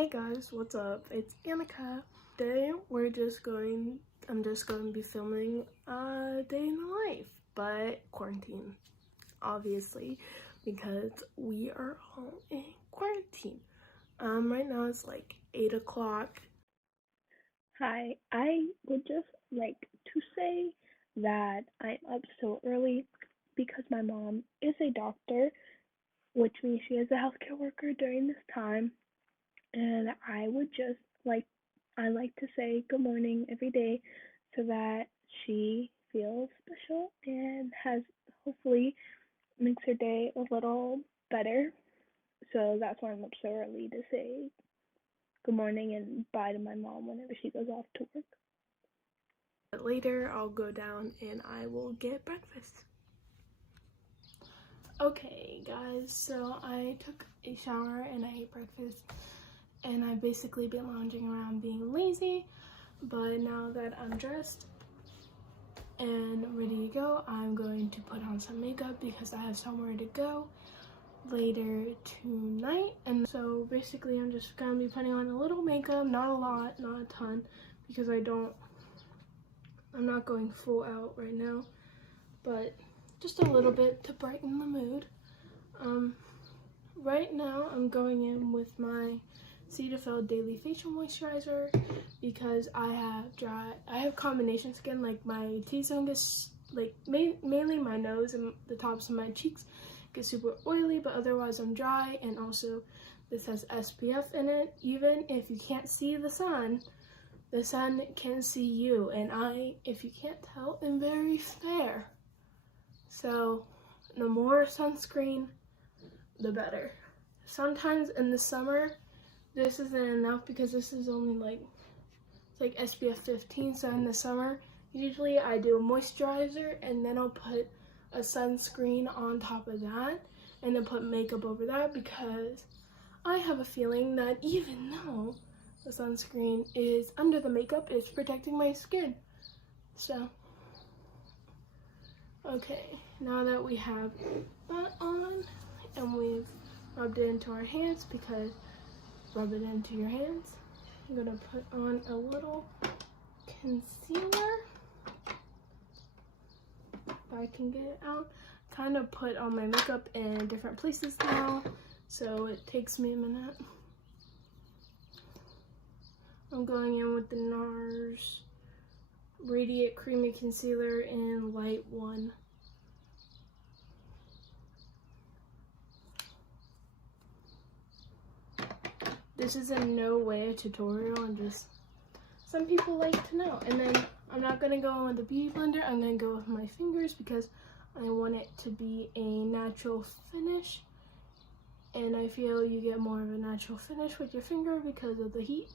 Hey guys, what's up? It's Annika. Today I'm just going to be filming a day in the life, but quarantine, obviously, because we are all in quarantine. Right now it's like 8 o'clock. Hi, I would just like to say that I'm up so early because my mom is a doctor, which means she is a healthcare worker during this time. And I like to say good morning every day so that she feels special and has hopefully makes her day a little better. So that's why I'm up so early to say good morning and bye to my mom whenever she goes off to work. But later I'll go down and I will get breakfast. Okay guys, so I took a shower and I ate breakfast. And I've basically been lounging around being lazy, but now that I'm dressed and ready to go, I'm going to put on some makeup because I have somewhere to go later tonight. And so basically I'm just gonna be putting on a little makeup, not a lot, not a ton, because I'm not going full out right now, but just a little bit to brighten the mood. Right now I'm going in with my Cetaphil Daily Facial Moisturizer because I have combination skin. Like my T-zone gets, like mainly my nose and the tops of my cheeks get super oily, but otherwise I'm dry. And also this has SPF in it. Even if you can't see the sun can see you, and if you can't tell, am very fair. So the more sunscreen, the better. Sometimes in the summer, this isn't enough because this is only it's like SPF 15. So in the summer, usually I do a moisturizer and then I'll put a sunscreen on top of that and then put makeup over that, because I have a feeling that even though the sunscreen is under the makeup, it's protecting my skin. So, okay, now that we have that on and we've rubbed it into our hands, because rub it into your hands, I'm gonna put on a little concealer, if I can get it out. Kind of put all my makeup in different places now, so it takes me a minute. I'm going in with the NARS Radiant Creamy Concealer in Light 1. This is in no way a tutorial, and just some people like to know. And then I'm not going to go with the beauty blender, I'm going to go with my fingers because I want it to be a natural finish. And I feel you get more of a natural finish with your finger because of the heat.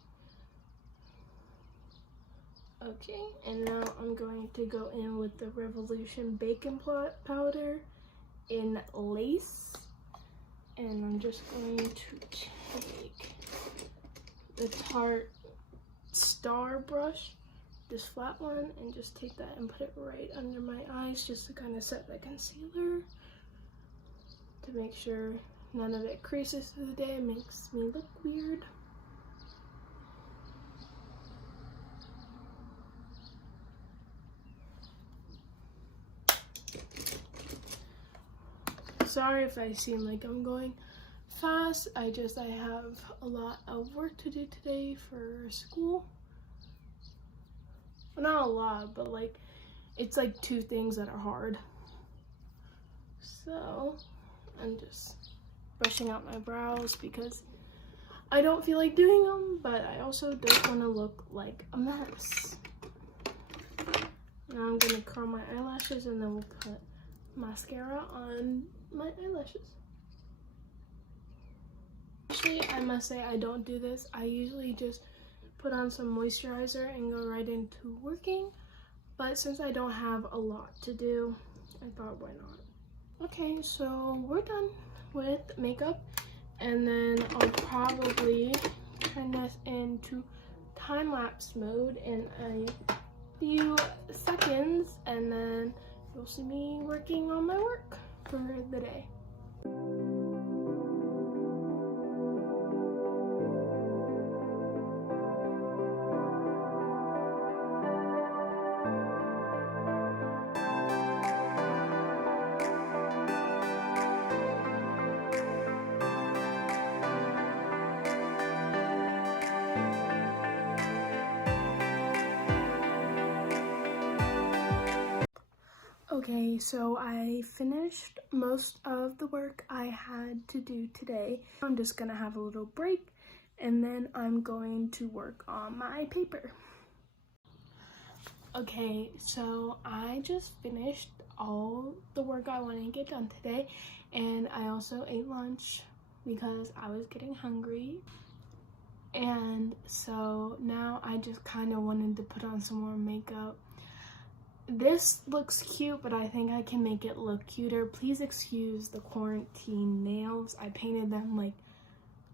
Okay, and now I'm going to go in with the Revolution Bacon Powder in Lace. And I'm just going to take the Tarte Star brush, this flat one, and just take that and put it right under my eyes just to kind of set the concealer to make sure none of it creases through the day. It makes me look weird. Sorry if I seem like I'm going fast. I have a lot of work to do today for school. Well, not a lot, but it's like 2 things that are hard. So I'm just brushing out my brows because I don't feel like doing them, but I also don't want to look like a mess. Now I'm gonna curl my eyelashes and then we'll put mascara on my eyelashes. Actually, I must say I don't do this. I usually just put on some moisturizer and go right into working. But since I don't have a lot to do, I thought, why not? Okay, so we're done with makeup. And then I'll probably turn this into time-lapse mode in a few seconds. And then you'll see me working on my work for the day. Okay, so I finished most of the work I had to do today. I'm just gonna have a little break and then I'm going to work on my paper. Okay, so I just finished all the work I wanted to get done today, and I also ate lunch because I was getting hungry. And so now I just kind of wanted to put on some more makeup. This looks cute, but I think I can make it look cuter. Please excuse the quarantine nails. I painted them like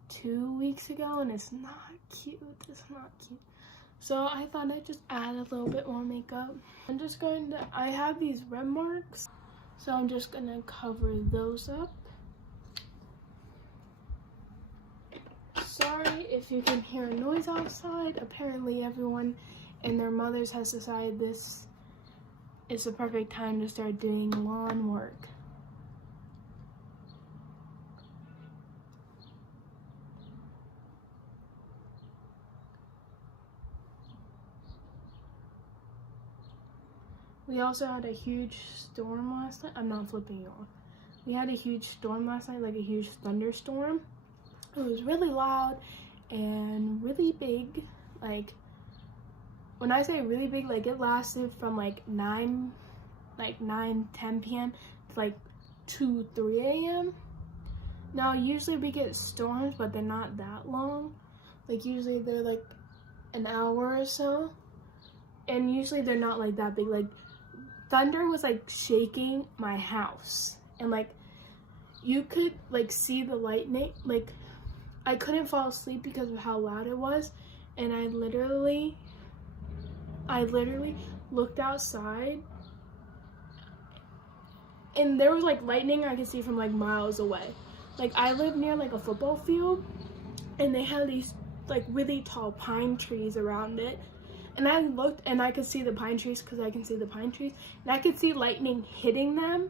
2 weeks ago and it's not cute. It's not cute. So I thought I'd just add a little bit more makeup. I have these red marks, so I'm just gonna cover those up. Sorry if you can hear a noise outside. Apparently everyone and their mothers has decided this is the perfect time to start doing lawn work. We also had a huge storm last night. I'm not flipping you off. We had a huge storm last night, like a huge thunderstorm. It was really loud and really big. Like, when I say really big, like it lasted from like 9, 10 p.m. to like 2, 3 a.m. Now, usually we get storms, but they're not that long. Like, usually they're like an hour or so. And usually they're not like that big. Like, thunder was like shaking my house, and like you could like see the lightning. Like, I couldn't fall asleep because of how loud it was, and I literally looked outside and there was like lightning I could see from like miles away. Like, I live near like a football field and they had these like really tall pine trees around it. And I looked and I could see the pine trees because I can see the pine trees. And I could see lightning hitting them.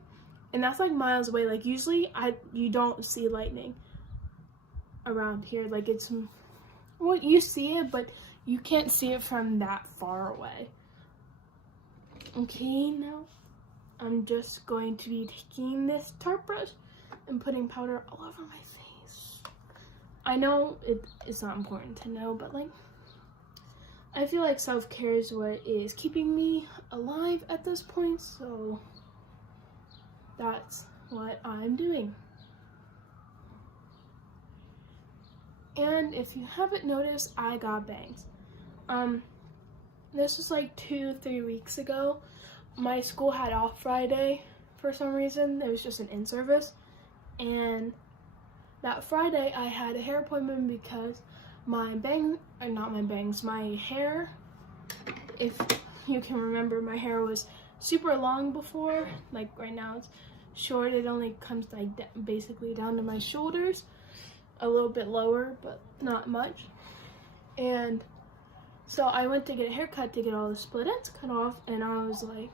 And that's like miles away. Like, usually you don't see lightning around here. Like, it's, well, you see it, but you can't see it from that far away. Okay, now I'm just going to be taking this Tarte brush and putting powder all over my face. I know it's not important to know, but like, I feel like self-care is what is keeping me alive at this point, so that's what I'm doing. And if you haven't noticed, I got bangs. This was like 2-3 weeks ago. My school had off Friday for some reason. It was just an in-service. And that Friday I had a hair appointment because my hair, if you can remember, my hair was super long before. Like, right now it's short. It only comes like basically down to my shoulders, a little bit lower, but not much. And so I went to get a haircut to get all the split ends cut off, and I was like,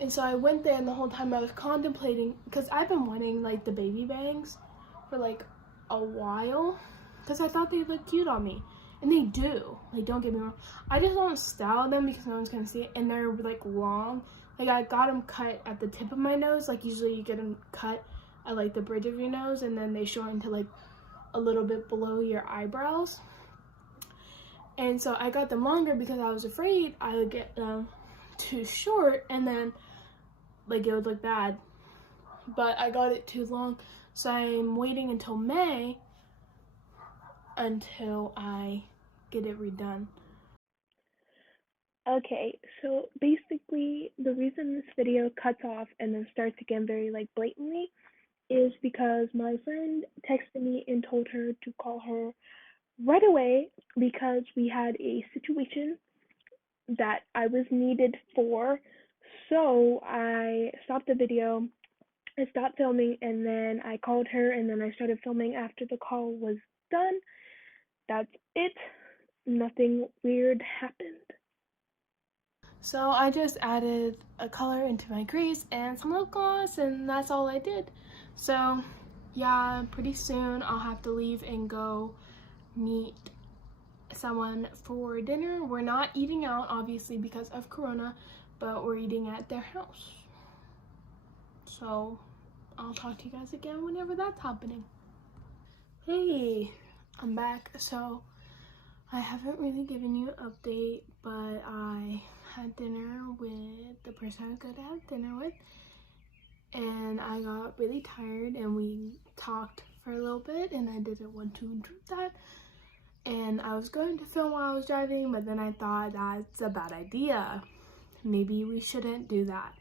and so I went there, and the whole time I was contemplating, because I've been wanting like the baby bangs for like a while, because I thought they looked cute on me, and they do. Like, don't get me wrong, I just don't style them because no one's gonna see it, and they're like long. Like, I got them cut at the tip of my nose. Like, usually you get them cut at like the bridge of your nose, and then they shorten to like a little bit below your eyebrows. And so I got them longer because I was afraid I would get them too short and then like it would look bad. But I got it too long, so I'm waiting until May until I get it redone. Okay, so basically the reason this video cuts off and then starts again very like blatantly is because my friend texted me and told her to call her right away because we had a situation that I was needed for. So I stopped the video, I stopped filming, and then I called her, and then I started filming after the call was done. That's it. Nothing weird happened. So I just added a color into my crease and some lip gloss, and that's all I did. So yeah, pretty soon I'll have to leave and go meet someone for dinner. We're not eating out, obviously, because of Corona, but we're eating at their house. So I'll talk to you guys again whenever that's happening. Hey, I'm back. So I haven't really given you an update, but I had dinner with the person I was going to have dinner with, and I got really tired, and we talked for a little bit, and I did a 1, 2, and 2 that. And I was going to film while I was driving, but then I thought that's a bad idea. Maybe we shouldn't do that.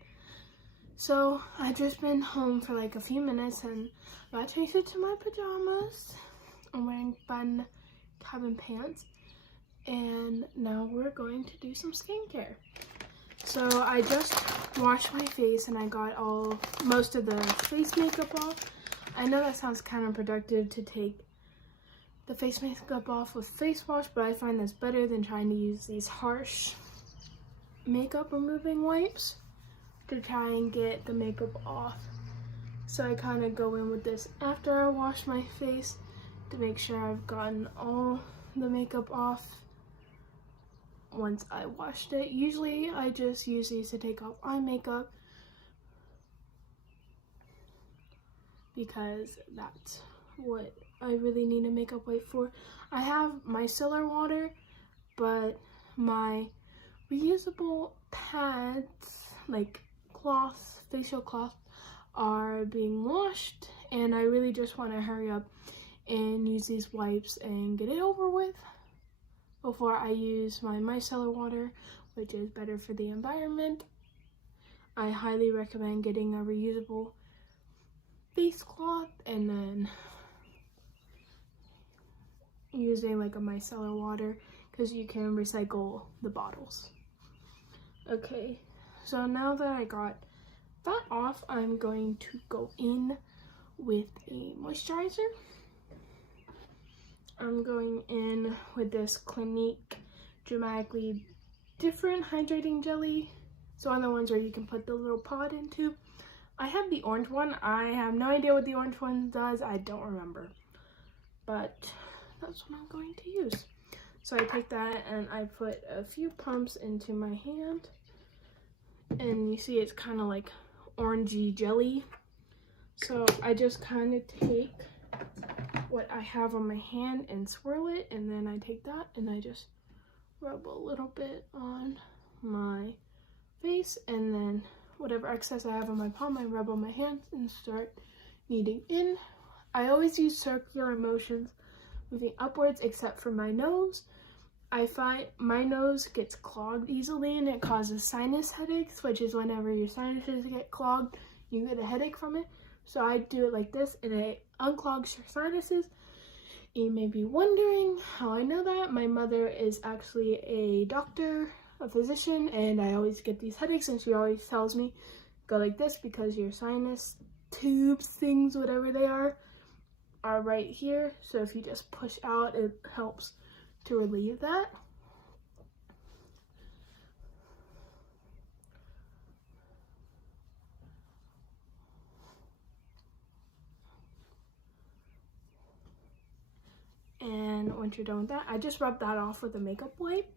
So I just been home for like a few minutes and got changed into my pajamas. I'm wearing fun cabin pants, and now we're going to do some skincare. So I just washed my face and I got most of the face makeup off. I know that sounds counterproductive to take the face makeup off with face wash, but I find that's better than trying to use these harsh makeup removing wipes to try and get the makeup off. So I kind of go in with this after I wash my face to make sure I've gotten all the makeup off once I washed it. Usually I just use these to take off eye makeup because that's what I really need a makeup wipe for. I have micellar water, but my reusable pads, like cloths, facial cloths, are being washed, and I really just want to hurry up and use these wipes and get it over with before I use my micellar water, which is better for the environment. I highly recommend getting a reusable face cloth and then using like a micellar water because you can recycle the bottles. Okay, so now that I got that off, I'm going to go in with a moisturizer. I'm going in with this Clinique Dramatically Different Hydrating Jelly. So one of the ones where you can put the little pod into. I have the orange one. I have no idea what the orange one does. I don't remember. But that's what I'm going to use. So I take that and I put a few pumps into my hand. And you see it's kind of like orangey jelly. So I just kind of take what I have on my hand and swirl it, and then I take that and I just rub a little bit on my face, and then whatever excess I have on my palm I rub on my hands and start kneading in. I always use circular motions, moving upwards, except for my nose. I find my nose gets clogged easily and it causes sinus headaches, which is whenever your sinuses get clogged, you get a headache from it. So I do it like this and it unclogs your sinuses. You may be wondering how I know that. My mother is actually a doctor, a physician, and I always get these headaches, and she always tells me go like this because your sinus tubes, things, whatever they are right here. So if you just push out, it helps to relieve that. And once you're done with that, I just rub that off with a makeup wipe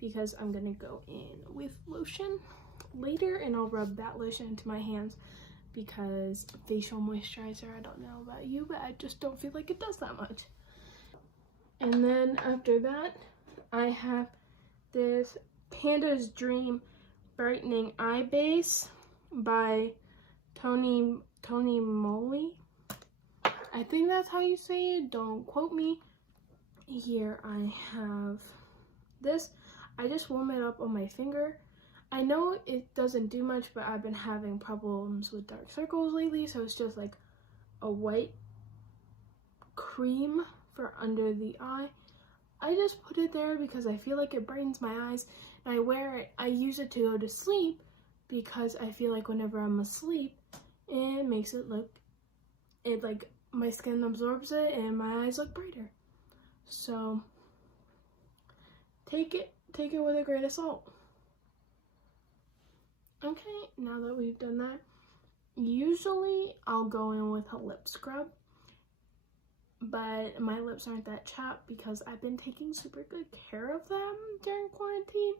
because I'm gonna go in with lotion later, and I'll rub that lotion into my hands because facial moisturizer, I don't know about you, but I just don't feel like it does that much. And then after that, I have this Panda's Dream Brightening Eye Base by Tony Moly. I think that's how you say it, don't quote me. Here I have this. I just warm it up on my finger. I know it doesn't do much, but I've been having problems with dark circles lately, so it's just like a white cream for under the eye. I just put it there because I feel like it brightens my eyes, and I wear it. I use it to go to sleep because I feel like whenever I'm asleep, it makes it look, like my skin absorbs it and my eyes look brighter. So take it with a grain of salt. Okay, now that we've done that, usually I'll go in with a lip scrub, but my lips aren't that chapped because I've been taking super good care of them during quarantine.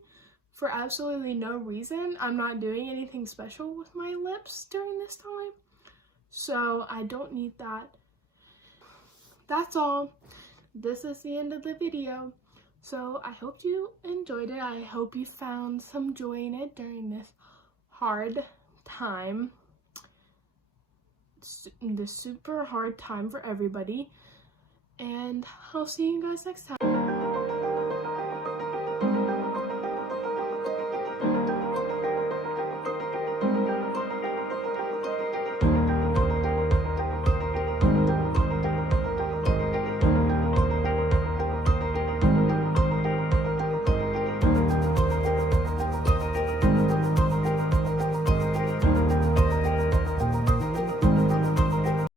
for absolutely no reason. I'm not doing anything special with my lips during this time, so I don't need that. That's all. This is the end of the video. So I hope you enjoyed it. I hope you found some joy in it during this hard time. This super hard time for everybody. And I'll see you guys next time.